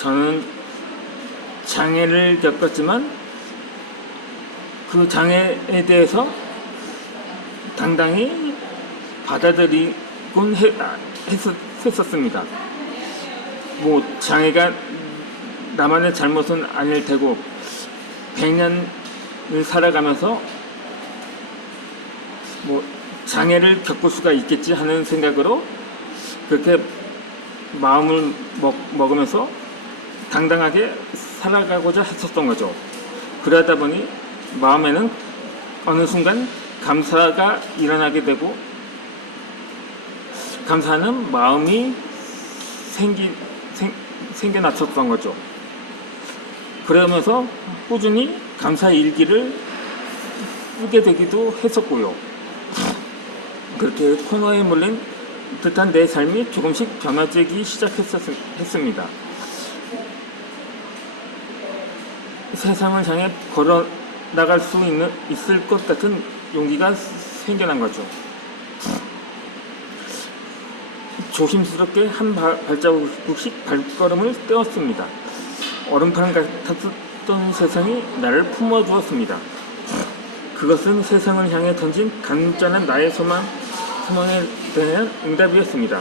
저는 장애를 겪었지만 그 장애에 대해서 당당히 받아들이곤 했었습니다. 뭐 장애가 나만의 잘못은 아닐 테고 100년을 살아가면서 뭐 장애를 겪을 수가 있겠지 하는 생각으로 그렇게 마음을 먹으면서 당당하게 살아가고자 했었던 거죠. 그러다 보니 마음에는 어느 순간 감사가 일어나게 되고 감사하는 마음이 생겨났었던 거죠. 그러면서 꾸준히 감사 일기를 쓰게 되기도 했었고요. 그렇게 코너에 몰린 듯한 내 삶이 조금씩 변화되기 시작했습니다. 세상을 향해 걸어 나갈 수 있을 것 같은 용기가 생겨난 거죠. 조심스럽게 한 발자국씩 발걸음을 떼었습니다. 얼음판 같았던 세상이 나를 품어주었습니다. 그것은 세상을 향해 던진 간절한 나의 소망에 대한 응답이었습니다.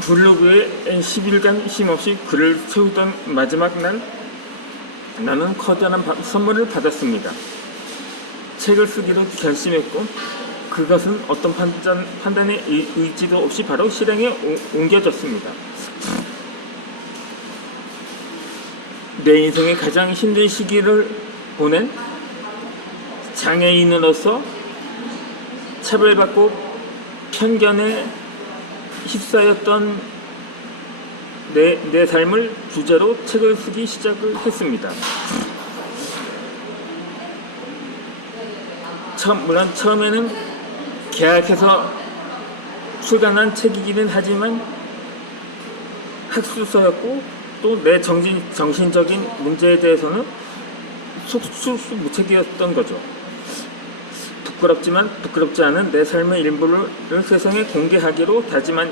블로그에 10일간 쉼없이 글을 채우던 마지막 날, 나는 커다란 선물을 받았습니다. 책을 쓰기로 결심했고 그것은 어떤 판단의 의지도 없이 바로 실행에 옮겨졌습니다. 내 인생의 가장 힘든 시기를 보낸 장애인으로서 차별받고 편견에 휩싸였던 내 삶을 주제로 책을 쓰기 시작을 했습니다. 물론 처음에는 계약해서 출간한 책이기는 하지만 학술서였고 또 내 정신적인 문제에 대해서는 속수무책이었던 거죠. 부끄럽지만 부끄럽지 않은 내 삶의 일부를 세상에 공개하기로 다짐한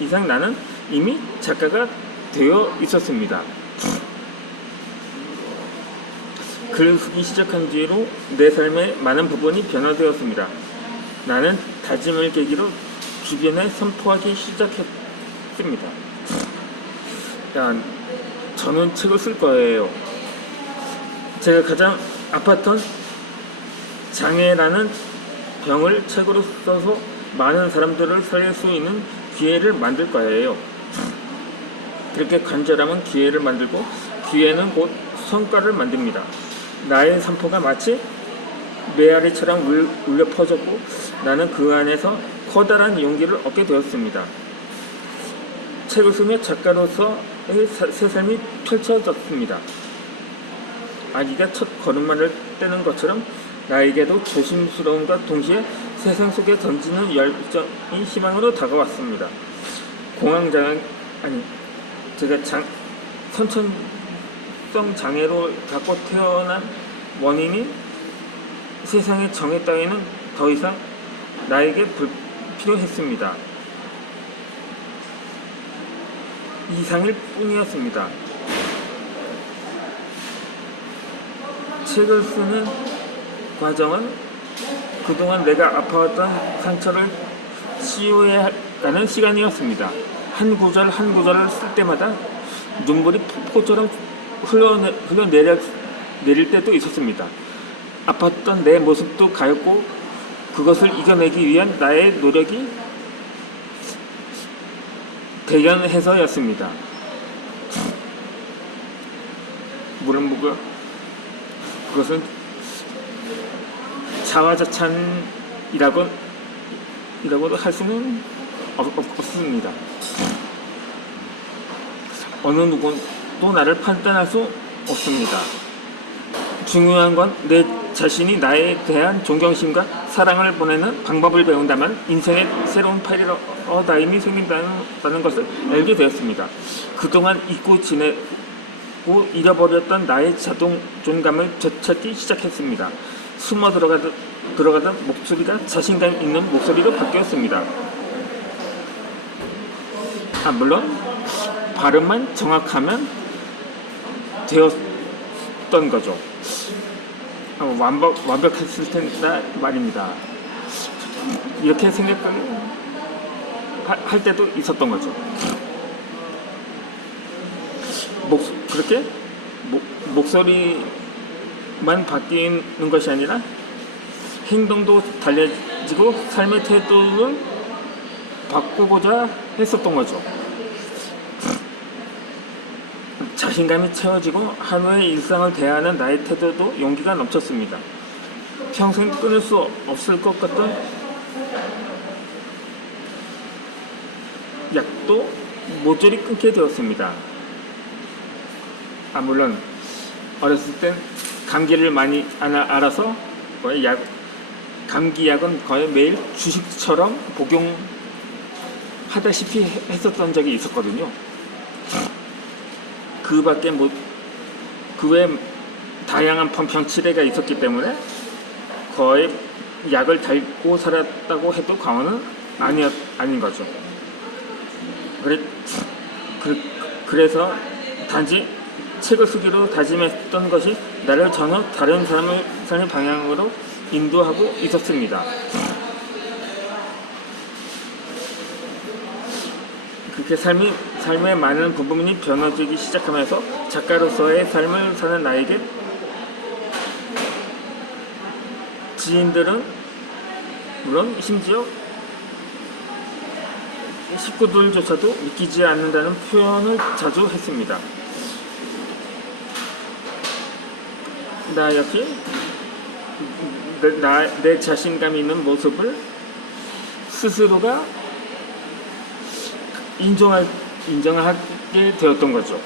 이상 나는 이미 작가가 되어 있었습니다. 글을 쓰기 시작한 뒤로 내 삶의 많은 부분이 변화되었습니다. 나는 다짐을 계기로 주변에 선포하기 시작했습니다. 저는 책을 쓸 거예요. 제가 가장 아팠던 장애라는 병을 책으로 써서 많은 사람들을 살릴 수 있는 기회를 만들 거예요. 그렇게 간절하면 기회를 만들고 기회는 곧 성과를 만듭니다. 나의 선포가 마치 메아리처럼 울려 퍼졌고 나는 그 안에서 커다란 용기를 얻게 되었습니다. 책을 쓰며 작가로서의 새 삶이 펼쳐졌습니다. 아기가 첫 걸음마를 떼는 것처럼 나에게도 조심스러움과 동시에 세상 속에 던지는 열정이 희망으로 다가왔습니다. 제가 선천성 장애로 갖고 태어난 원인이 세상의 정의 따위는 더 이상 나에게 불필요했습니다. 이상일 뿐이었습니다. 책을 쓰는 과정은 그동안 내가 아파왔던 상처를 치유해야 하는 시간이었습니다. 한 구절 한 구절을 쓸 때마다 눈물이 폭포처럼 흘러내릴 때도 있었습니다. 아팠던 내 모습도 가였고 그것을 이겨내기 위한 나의 노력이 대견해서였습니다. 물론 그것은 자화자찬이라고도 할 수는 없습니다. 어느 누구도 나를 판단할 수 없습니다. 중요한 건 내 자신이 나에 대한 존경심과 사랑을 보내는 방법을 배운다면 인생의 새로운 패러다임이 생긴다는 것을 알게 되었습니다. 그동안 잊고 지내고 잃어버렸던 나의 자존감을 되찾기 시작했습니다. 숨어 들어가던 목소리가 자신감 있는 목소리로 바뀌었습니다. 물론 발음만 정확하면 되었던 거죠. 완벽했을 텐데 말입니다. 이렇게 생각할 때도 있었던 거죠. 그렇게 목소리만 바뀌는 것이 아니라 행동도 달라지고 삶의 태도를 바꾸고자 했었던 거죠. 자신감이 채워지고 하루의 일상을 대하는 나의 태도도 용기가 넘쳤습니다. 평생 끊을 수 없을 것 같던 약도 모조리 끊게 되었습니다. 물론 어렸을 땐 감기를 많이 알아서 거의 감기약은 거의 매일 주식처럼 복용하다시피 했었던 적이 있었거든요. 그 외에 다양한 병치레가 있었기 때문에 거의 약을 달고 살았다고 해도 과언은 아닌 거죠. 그래서 단지 책을 쓰기로 다짐했던 것이 나를 전혀 다른 삶의 방향으로 인도하고 있었습니다. 그렇게 삶의 많은 부분이 변화되기 시작하면서 작가로서의 삶을 사는 나에게 지인들은 물론 심지어 식구들조차도 믿기지 않는다는 표현을 자주 했습니다. 나 역시 내 자신감 있는 모습을 스스로가 인정하게 되었던 거죠.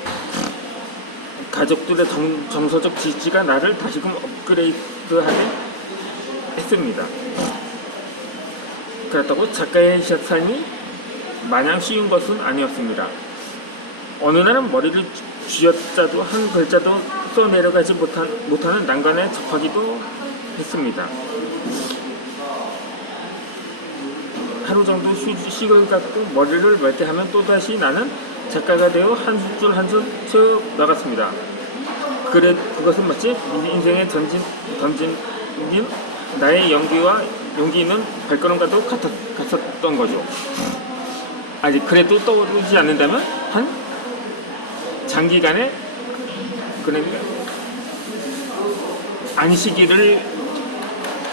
가족들의 정서적 지지가 나를 다시금 업그레이드하게 했습니다. 그렇다고 작가의 삶이 마냥 쉬운 것은 아니었습니다. 어느 날은 머리를 쥐어짜도 한 글자도 써내려가지 못하는 난관에 접하기도 했습니다. 하루 정도 휴식을 갖고 머리를 맑게 하면 또다시 나는 작가가 되어 한 줄 한 줄 채워 나갔습니다. 그것은 마치 인생의 던진 나의 용기 있는 발걸음과도 같았던 거죠. 아직 그래도 떠오르지 않는다면 한 장기간의 그러니까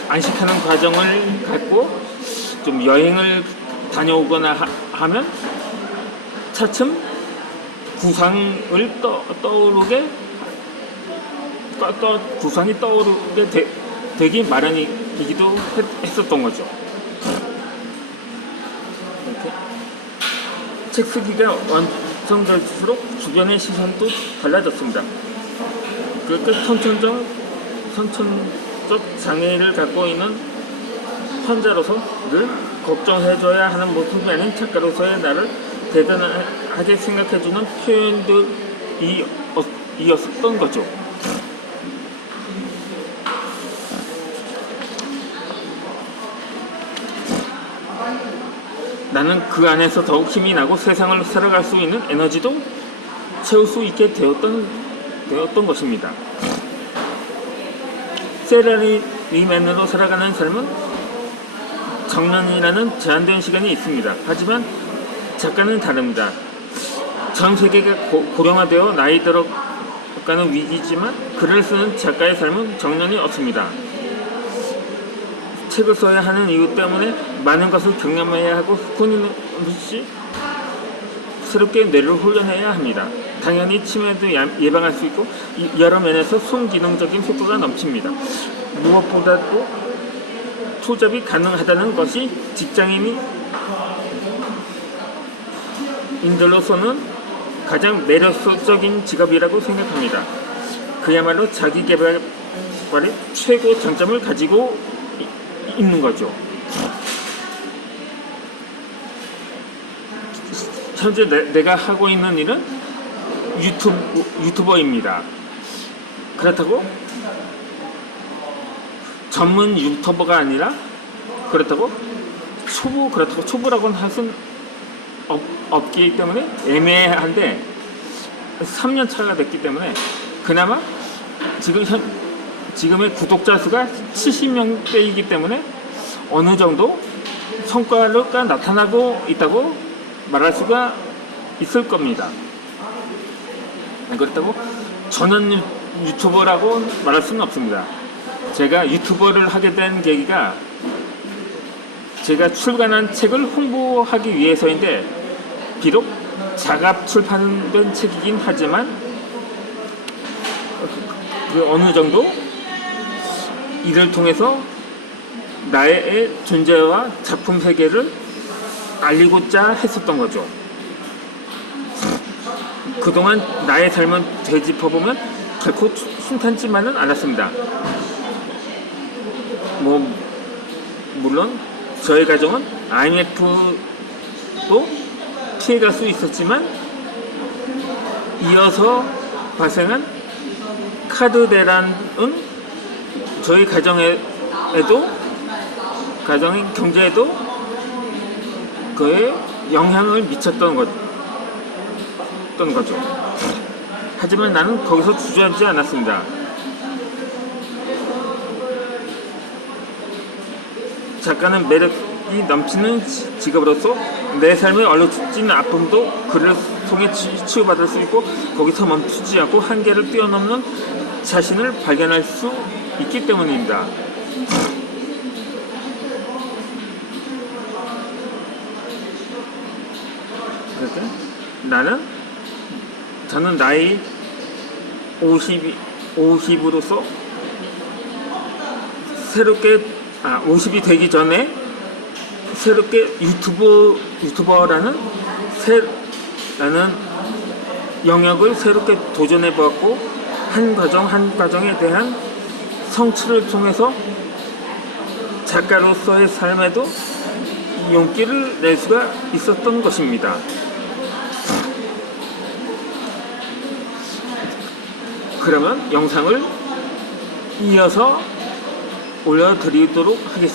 안식하는 과정을 갖고 좀 여행을 다녀오거나 하면 차츰 구상이 떠오르게 되기 마련이기도 했었던 거죠. 이렇게 책 쓰기가 완성될수록 주변의 시선도 달라졌습니다. 그렇게 선천적 장애를 갖고 있는 환자로서 늘 걱정해줘야 하는 모습이 아닌 작가로서의 나를 대단하게 생각해주는 표현들이었던 거죠. 나는 그 안에서 더욱 힘이 나고 세상을 살아갈 수 있는 에너지도 채울 수 있게 되었던 것입니다. 셀러리맨으로 살아가는 삶은 정년이라는 제한된 시간이 있습니다. 하지만 작가는 다릅니다. 전 세계가 고령화되어 나이 들어가는 위기지만 글을 쓰는 작가의 삶은 정년이 없습니다. 책을 써야 하는 이유 때문에 많은 것을 경험해야 하고 끊임없이 새롭게 뇌를 훈련해야 합니다. 당연히 치매도 예방할 수 있고 여러 면에서 순기능적인 속도가 넘칩니다. 무엇보다도 투잡이 가능하다는 것이 직장인들로서는 가장 매력적인 직업이라고 생각합니다. 그야말로 자기개발의 최고 장점을 가지고 있는 거죠. 현재 내가 하고 있는 일은 유튜버입니다. 그렇다고 전문 유튜버가 아니라 그렇다고 초보라고는 할 수는 없기 때문에 애매한데 3년 차가 됐기 때문에 그나마 지금의 구독자 수가 70명대이기 때문에 어느 정도 성과가 나타나고 있다고 말할 수가 있을 겁니다. 그렇다고 저는 유튜버라고 말할 수는 없습니다. 제가 유튜버를 하게 된 계기가 제가 출간한 책을 홍보하기 위해서인데, 비록 자갑 출판된 책이긴 하지만 그 어느 정도 이를 통해서 나의 존재와 작품 세계를 알리고자 했었던 거죠. 그동안 나의 삶을 되짚어보면 결코 순탄치만은 않았습니다. 물론 저희 가정은 IMF도 피해갈 수 있었지만 이어서 발생한 카드 대란은 저희 가정의 경제에도 그에 영향을 미쳤던 거죠. 하지만 나는 거기서 주저앉지 않았습니다. 작가는 매력이 넘치는 직업으로서 내 삶의 얼룩진 아픔도 글을 통해 치유받을 수 있고, 거기서 멈추지 않고 한계를 뛰어넘는 자신을 발견할 수 있기 때문입니다. 저는 나이 50으로서 새롭게 50이 되기 전에 새롭게 유튜버라는 영역을 새롭게 도전해 보았고, 한 과정에 대한 성취를 통해서 작가로서의 삶에도 용기를 낼 수가 있었던 것입니다. 그러면 영상을 이어서 올려드리도록 하겠습니다.